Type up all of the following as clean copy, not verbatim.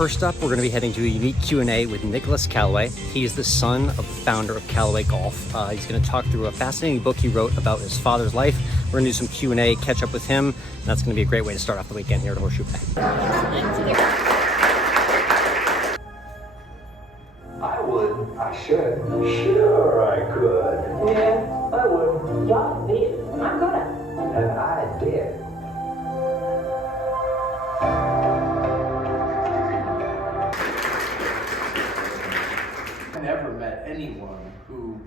First up, we're going to be heading to a unique Q&A with Nicholas Callaway. He is the son of the founder of Callaway Golf. He's going to talk through a fascinating book he wrote about his father's life. We're going to do some Q&A, catch up with him, and that's going to be a great way to start off the weekend here at Horseshoe Bay. I would. I should. Sure I could. Yeah, I would. Y'all did. I'm gonna. And I did. I never met anyone who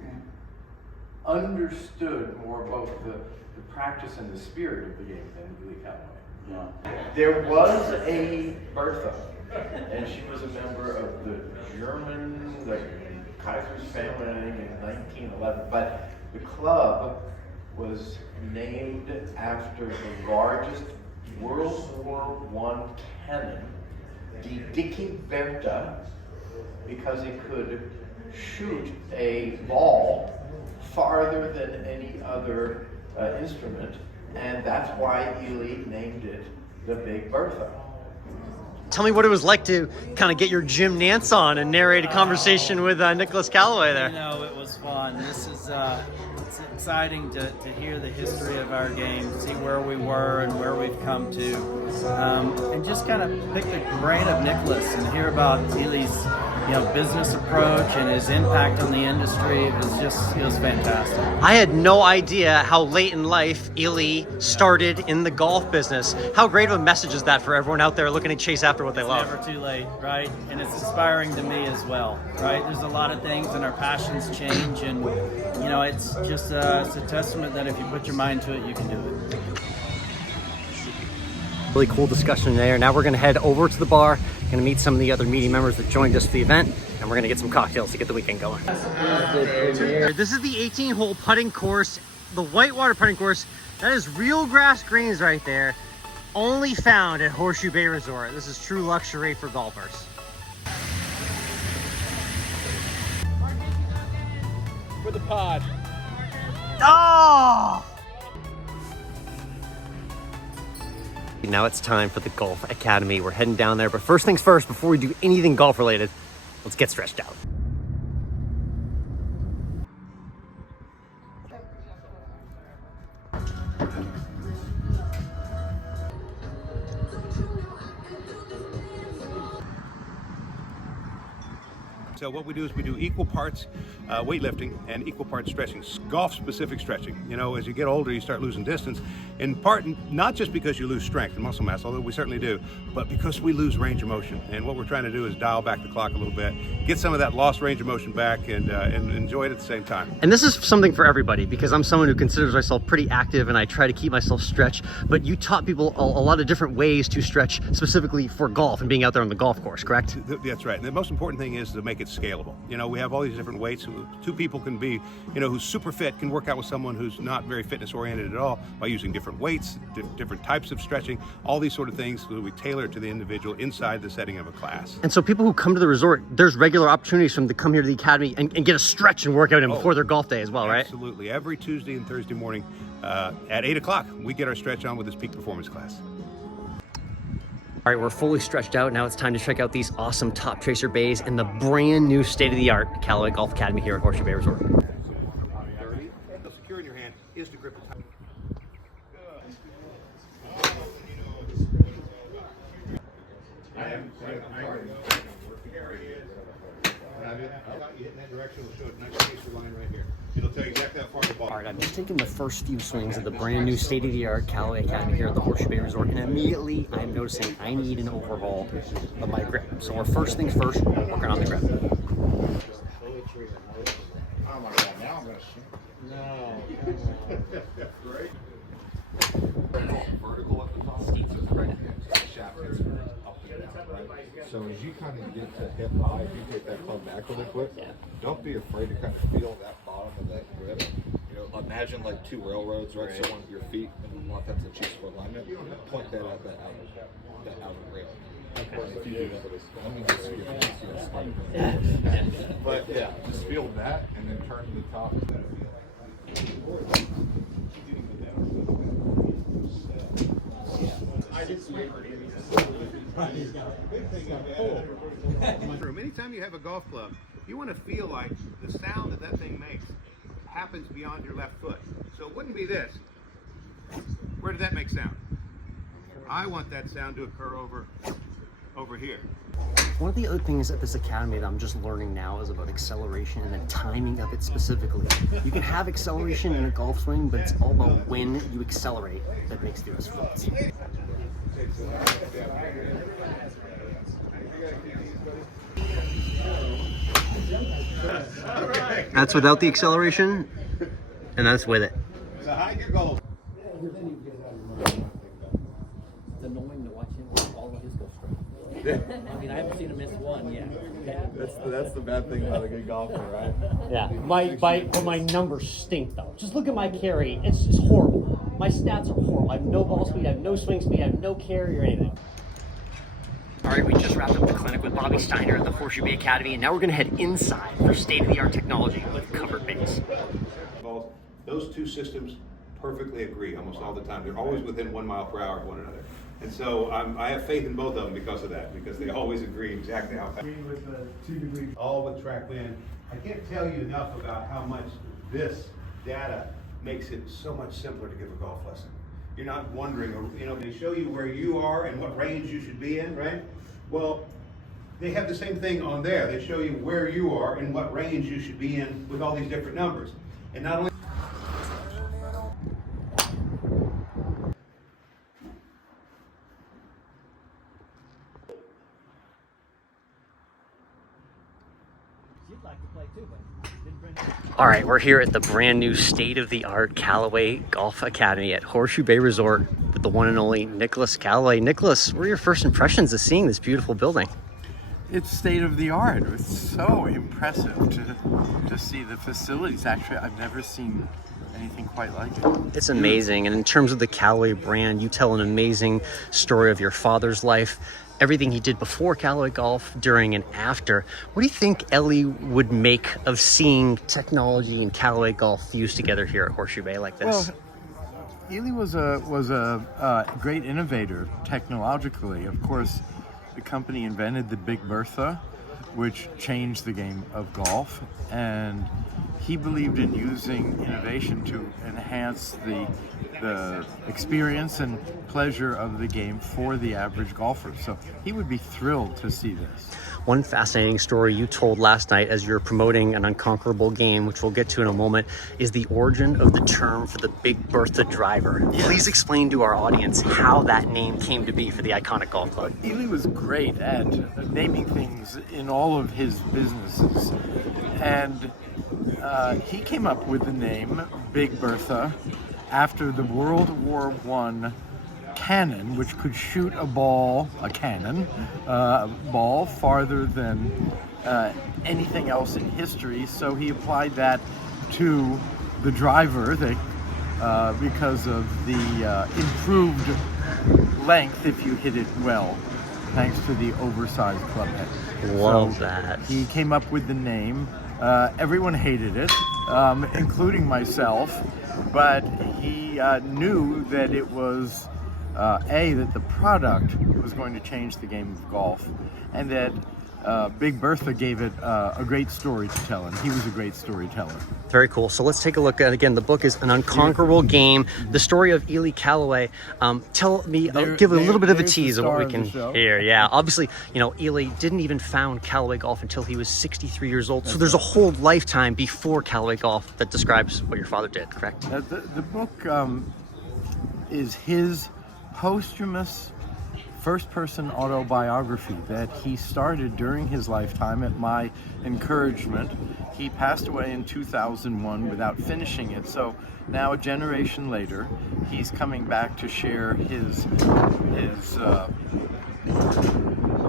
understood more about the practice and the spirit of the game than Nicholas Callaway. Yeah. There was a Bertha, and she was a member of the German, the Kaiser's family in 1911, but the club was named after the largest World War I cannon, the Dicky Bertha, because it could shoot a ball farther than any other instrument, and that's why Ely named it the Big Bertha. Tell me what it was like to kind of get your Jim Nance on and narrate a conversation with Nicholas Callaway there. You know, it was fun. This is it's exciting to hear the history of our game, see where we were and where we've come to, and just kind of pick the brain of Nicholas and hear about Ely's business approach and his impact on the industry. It was fantastic. I had no idea how late in life Ely started in the golf business. How great of a message is that for everyone out there looking to chase after what they love? Never too late, right? And it's inspiring to me as well, right? There's a lot of things and our passions change, and it's just it's a testament that if you put your mind to it, you can do it. Really cool discussion there. Now we're going to head over to the bar, going to meet some of the other media members that joined us for the event, and we're going to get some cocktails to get the weekend going. This is the 18-hole putting course, the whitewater putting course. That is real grass greens right there, only found at Horseshoe Bay Resort. This is true luxury for golfers. For the pod. Oh! Now it's time for the Golf Academy. We're heading down there, but first things first, before we do anything golf related, let's get stretched out. So what we do is we do equal parts weightlifting and equal parts stretching, golf-specific stretching. As you get older, you start losing distance, in part not just because you lose strength and muscle mass, although we certainly do, but because we lose range of motion. And what we're trying to do is dial back the clock a little bit, get some of that lost range of motion back, and enjoy it at the same time. And this is something for everybody, because I'm someone who considers myself pretty active and I try to keep myself stretched, but you taught people a lot of different ways to stretch specifically for golf and being out there on the golf course, correct? That's right. And the most important thing is to make it scalable. We have all these different weights. Two people can be, who's super fit can work out with someone who's not very fitness oriented at all by using different weights, different types of stretching, all these sort of things that we tailor to the individual inside the setting of a class. And so people who come to the resort, there's regular opportunities for them to come here to the academy and get a stretch and work out in before their golf day as well, right? Absolutely. Every Tuesday and Thursday morning at 8 o'clock, we get our stretch on with this peak performance class. All right, we're fully stretched out. Now it's time to check out these awesome top tracer bays and the brand new state-of-the-art Callaway Golf Academy here at Horseshoe Bay Resort. The secure in your hand is to grip the top. It'll tell you exactly how far the ball. All right, I've just taken the first few swings of the brand new state-of-the-art Callaway Academy here at the Horseshoe Bay Resort, and immediately I'm noticing I need an overhaul of my grip. So we're first things first, working on the grip. Oh my God, now I'm going to shoot. No. Right? Vertical at the top. Right. The shaft gets up and down, right? So as you kind of get to hip high, if you take that club back really quick, don't be afraid to kind of feel that bottom of that grip. Imagine like two railroads, right? So one of your feet, and one that's the chief's foot alignment. Point that at that outer rail. Okay. If you do that, let me just see if you But yeah, just feel that, and then turn to the top. I did Anytime you have a golf club, you want to feel like the sound that that thing makes happens beyond your left foot. So it wouldn't be this. Where did that make sound? I want that sound to occur over here. One of the other things at this academy that I'm just learning now is about acceleration and the timing of it specifically. You can have acceleration in a golf swing, but it's all about when you accelerate that makes the results. That's without the acceleration, and that's with it. So hide your goal. It's annoying to watch him with all of his go straight. I mean, I haven't seen him miss one yet. That's the bad thing about a good golfer, right? Yeah, my numbers stink though. Just look at my carry, it's just horrible. My stats are horrible. I have no ball speed, I have no swing speed, I have no carry or anything. All right, we just wrapped up the clinic with Bobby Steiner at the Horseshoe Bay Academy, and now we're gonna head inside for state-of-the-art technology with covered bays. Those two systems perfectly agree almost all the time. They're always within 1 mile per hour of one another. And so I have faith in both of them because of that, because they always agree exactly how fast. With the 2 degrees. All with track wind. I can't tell you enough about how much this data makes it so much simpler to give a golf lesson. You're not wondering, you know, they show you where you are and what range you should be in, right? Well, they have the same thing on there. They show you where you are and what range you should be in with all these different numbers. And not only All right, we're here at the brand new state-of-the-art Callaway Golf Academy at Horseshoe Bay Resort with the one and only Nicholas Callaway. Nicholas, what are your first impressions of seeing this beautiful building? It's state of the art. It's so impressive to see the facilities. Actually, I've never seen anything quite like it. It's amazing. And in terms of the Callaway brand, you tell an amazing story of your father's life, everything he did before Callaway Golf, during and after. What do you think Ellie would make of seeing technology and Callaway Golf fused together here at Horseshoe Bay like this? Well, Ely was a great innovator technologically. Of course, the company invented the Big Bertha, which changed the game of golf, and he believed in using innovation to enhance the experience and pleasure of the game for the average golfer. So he would be thrilled to see this. One fascinating story you told last night as you're promoting an unconquerable game, which we'll get to in a moment, is the origin of the term for the Big Bertha driver. Yes. Please explain to our audience how that name came to be for the iconic golf club. Ely was great at naming things in all of his businesses, and he came up with the name Big Bertha after the World War I cannon, which could shoot a ball, ball farther than anything else in history. So he applied that to the driver because of the improved length if you hit it well, thanks to the oversized club head. Love that. He came up with the name. Everyone hated it, including myself, but he knew that it was that the product was going to change the game of golf, and that Big Bertha gave it a great story to tell, and he was a great storyteller. Very cool. So let's take a look at, again, the book is An Unconquerable Game, the story of Ely Callaway. Tell me, give a little bit of a tease of what we can hear. Yeah, obviously, you know, Ely didn't even found Callaway Golf until he was 63 years old. So there's a whole lifetime before Callaway Golf that describes what your father did, correct? The book is his posthumous first-person autobiography that he started during his lifetime at my encouragement. He passed away in 2001 without finishing it, so now a generation later, he's coming back to share his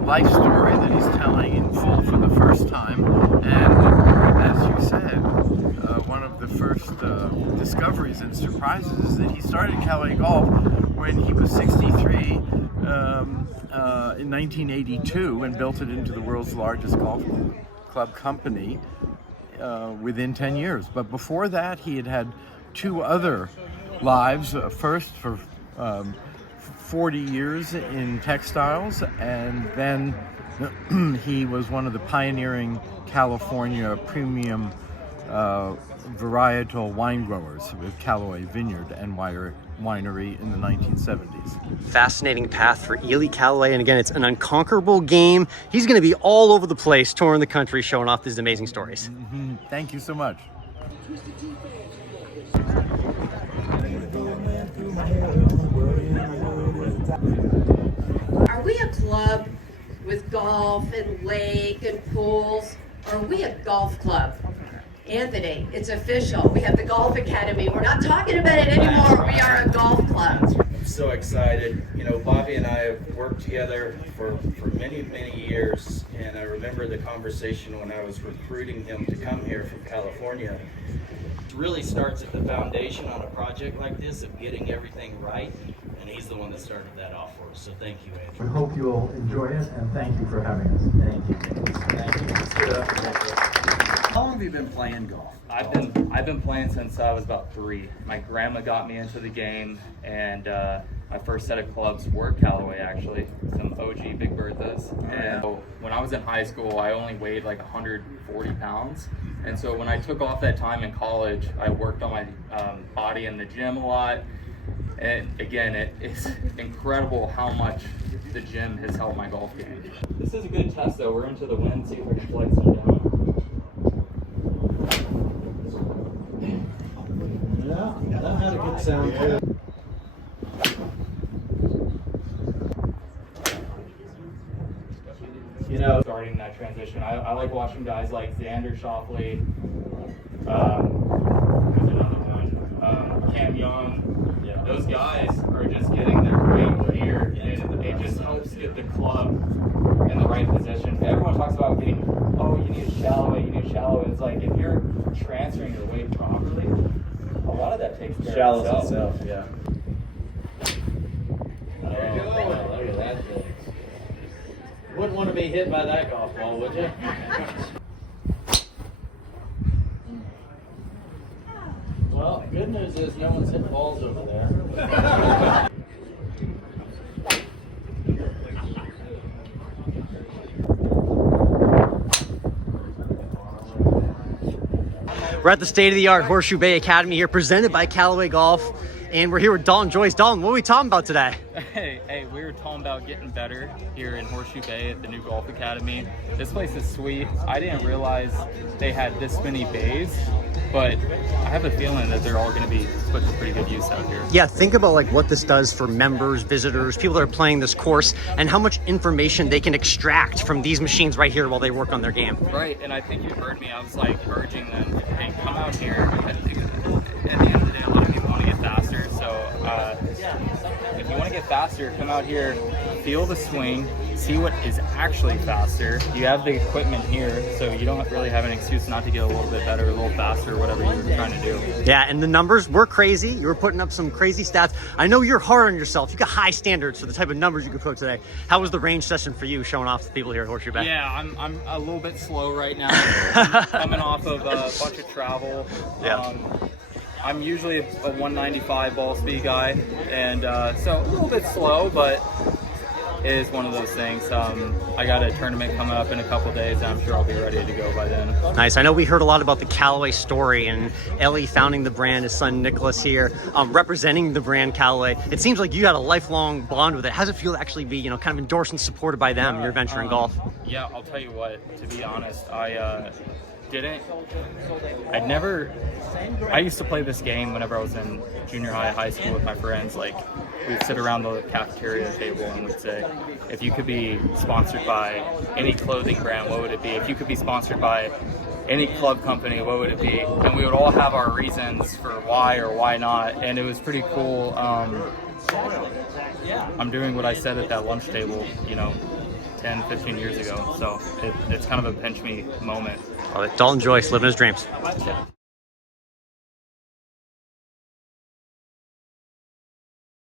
life story that he's telling in full for the first time. And as you said, one of the first discoveries and surprises is that he started Callaway Golf when he was 63 in 1982 and built it into the world's largest golf club company within 10 years. But before that, he had 2 other lives. First 40 years in textiles, and then he was one of the pioneering California premium varietal wine growers with Callaway Vineyard and Winery in the 1970s. Fascinating path for Ely Callaway, and again, it's an unconquerable game. He's going to be all over the place, touring the country, showing off these amazing stories. Thank you so much. Are we a club with golf and lake and pools, or are we a golf club? Anthony, it's official. We have the Golf Academy. We're not talking about it anymore. We are a golf club. I'm so excited. You know, Bobby and I have worked together for many, many years, and I remember the conversation when I was recruiting him to come here from California. It really starts at the foundation on a project like this of getting everything right, and he's the one that started that off for us. So thank you, Andrew. We hope you'll enjoy it, and thank you for having us. Thank you. Thank you. Let's get up. How long have you been playing golf? I've been playing since I was about 3. My grandma got me into the game, and my first set of clubs were Callaway, actually, some OG Big Berthas. And so when I was in high school, I only weighed like 140 pounds. And so when I took off that time in college, I worked on my body in the gym a lot. And again, it's incredible how much the gym has helped my golf game. This is a good test though. We're into the wind, see if we can flight some down. Yeah, that had a good sound too. You know, starting that transition, I like watching guys like Xander Schauffele, who's another one, Cam Young. Yeah. Those guys are just getting their right gear, and it just helps get the club in the right position. Everyone talks about getting, oh, you need a shallow, you need a shallow. It's like if you're transferring your weight properly, a lot of that takes care of itself. Yeah. There you go. Look at that thing. Wouldn't want to be hit by that golf ball, would you? Well, good news is no one's hitting balls over there. We're at the state-of-the-art Horseshoe Bay Academy here, presented by Callaway Golf, and we're here with Dalton Joyce. Dalton, what are we talking about today? Hey, we were talking about getting better here in Horseshoe Bay at the new Golf Academy. This place is sweet. I didn't realize they had this many bays, but I have a feeling that they're all going to be put to pretty good use out here. Yeah, think about like what this does for members, visitors, people that are playing this course, and how much information they can extract from these machines right here while they work on their game. Right, and I think you heard me. I was like urging them, hey, come out here. At the end of the day, a lot of people want to get faster, so if you want to get faster, come out here, feel the swing, see what is actually faster. You have the equipment here, so you don't really have an excuse not to get a little bit better, a little faster, whatever you were trying to do. Yeah, and the numbers were crazy. You were putting up some crazy stats. I know you're hard on yourself. You got high standards for the type of numbers you could put today. How was the range session for you, showing off to people here at Horseshoe Bay? Yeah, I'm a little bit slow right now. Coming off of a bunch of travel. Yeah. I'm usually a 195 ball speed guy, and so a little bit slow, but it is one of those things. I got a tournament coming up in a couple days, and I'm sure I'll be ready to go by then. Nice. I know we heard a lot about the Callaway story and Ellie founding the brand, his son Nicholas here, representing the brand Callaway. It seems like you had a lifelong bond with it. How does it feel to actually be, kind of endorsed and supported by them in your venture in golf? Yeah, I'll tell you what, to be honest, I used to play this game whenever I was in junior high school with my friends. Like, we'd sit around the cafeteria table and we'd say, if you could be sponsored by any clothing brand, what would it be? If you could be sponsored by any club company, what would it be? And we would all have our reasons for why or why not, and it was pretty cool. I'm doing what I said at that lunch table, 10, 15 years ago, so it's kind of a pinch me moment. Dalton Joyce living his dreams. Yeah.